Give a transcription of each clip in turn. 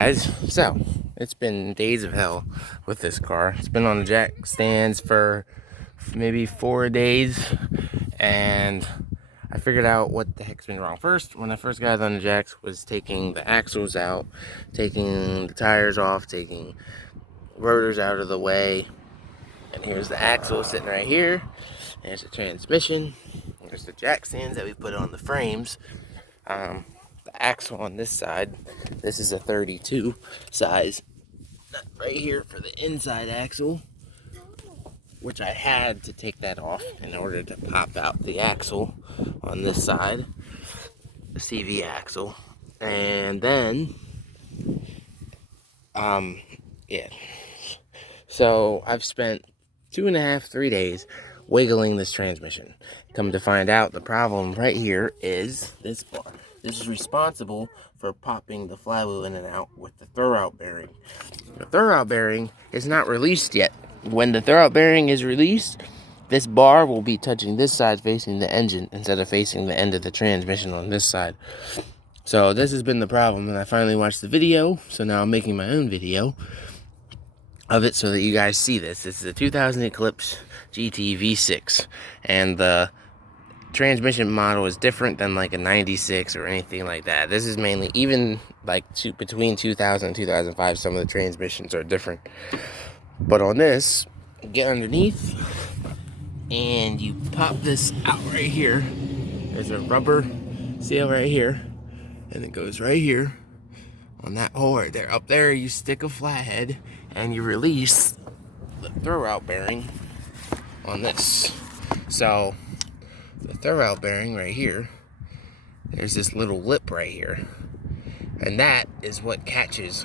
Guys, so it's been days of hell with this car. It's been on the jack stands for maybe 4 days, and I figured out what the heck's been wrong. First, when I first got it on the jacks, was taking the axles out, taking the tires off, taking rotors out of the way. And here's the axle sitting right here. There's the transmission. There's the jack stands that we put on the frames. The axle on this side, this is a 32 size right here for the inside axle, which I had to take that off in order to pop out the axle on this side, the CV axle. And then yeah, so I've spent 2.5, 3 days wiggling this transmission. Come to find out, the problem right here is this bar. This is responsible for popping the flywheel in and out with the throwout bearing. The throwout bearing is not released yet. When the throwout bearing is released, this bar will be touching this side facing the engine instead of facing the end of the transmission on this side. So this has been the problem, and I finally watched the video, so now I'm making my own video of it so that you guys see this. This is a 2000 Eclipse GT V6, and the transmission model is different than like a 96 or anything like that. This is mainly, even like between 2000 and 2005, some of the transmissions are different. But on this, you get underneath and you pop this out right here. There's a rubber seal right here, and it goes right here on that hole right there. Up there, you stick a flathead and you release the throwout bearing on this. So the throwout bearing right here, there's this little lip right here, and that is what catches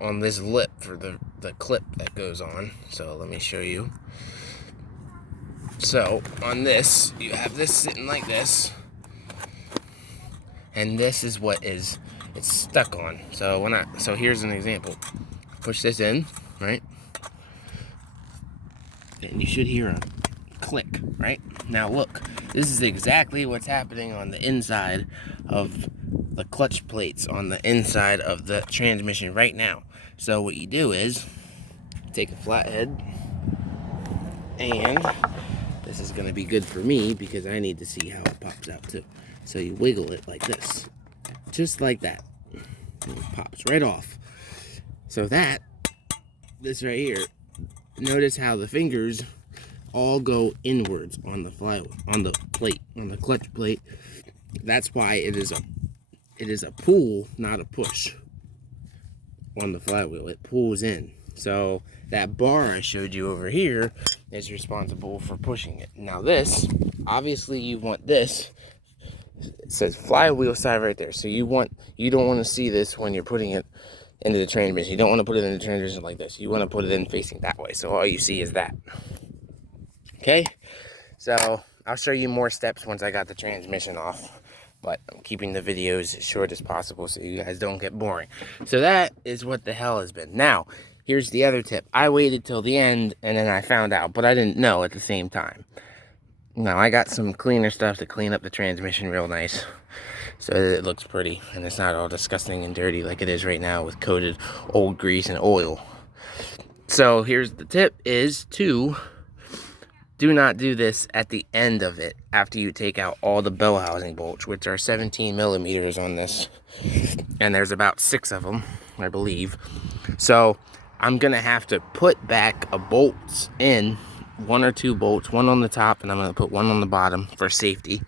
on this lip for the clip that goes on. So let me show you. So on this, you have this sitting like this, and this is what it's stuck on. So here's an example. Push this in, right? And you should hear a click, right? Now look, this is exactly what's happening on the inside of the clutch plates on the inside of the transmission right now. So what you do is take a flathead, and this is going to be good for me because I need to see how it pops out too. So you wiggle it like this, just like that, and it pops right off. So this right here, notice how the fingers all go inwards on the flywheel, on the plate, on the clutch plate. That's why it is a pull, not a push on the flywheel. It pulls in. So that bar I showed you over here is responsible for pushing it. Now this, obviously you want this. It says flywheel side right there. So you don't want to see this when you're putting it into the transmission. You don't want to put it in the transmission like this. You want to put it in facing that way. So all you see is that. Okay, so I'll show you more steps once I got the transmission off, but I'm keeping the videos as short as possible so you guys don't get boring. So that is what the hell has been. Now, here's the other tip. I waited till the end and then I found out, but I didn't know at the same time. Now, I got some cleaner stuff to clean up the transmission real nice so that it looks pretty and it's not all disgusting and dirty like it is right now with coated old grease and oil. So here's the tip, is to do not do this at the end of it after you take out all the bell housing bolts, which are 17 millimeters on this. And there's about 6 of them, I believe. So I'm going to have to put back a bolts in, 1 or 2 bolts, one on the top, and I'm going to put one on the bottom for safety.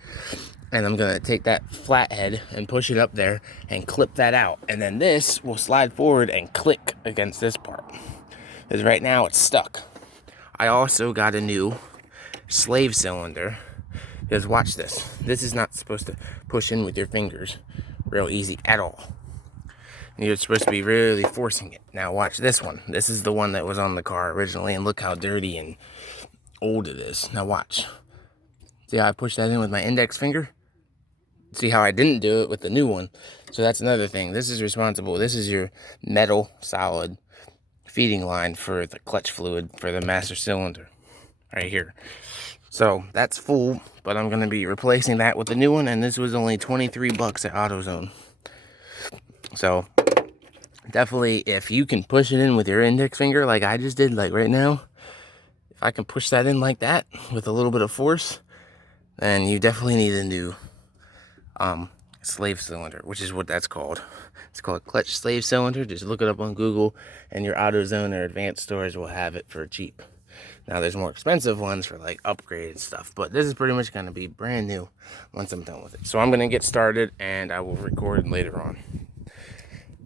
And I'm going to take that flathead and push it up there and clip that out. And then this will slide forward and click against this part, because right now it's stuck. I also got a new slave cylinder, because watch this. This is not supposed to push in with your fingers real easy at all. You're supposed to be really forcing it. Now watch this one. This is the one that was on the car originally, and look how dirty and old it is. Now watch. See how I push that in with my index finger? See how I didn't do it with the new one? So that's another thing. This is responsible. This is your metal solid feeding line for the clutch fluid for the master cylinder right here. So that's full, but I'm going to be replacing that with the new one, and this was only $23 at AutoZone. So definitely, if you can push it in with your index finger like I just did, like right now, if I can push that in like that with a little bit of force, then you definitely need a new slave cylinder, which is what that's called. It's called clutch slave cylinder. Just look it up on Google, and your AutoZone or advanced stores will have it for cheap. Now there's more expensive ones for like upgraded stuff, but this is pretty much going to be brand new once I'm done with it. So I'm going to get started, and I will record later on.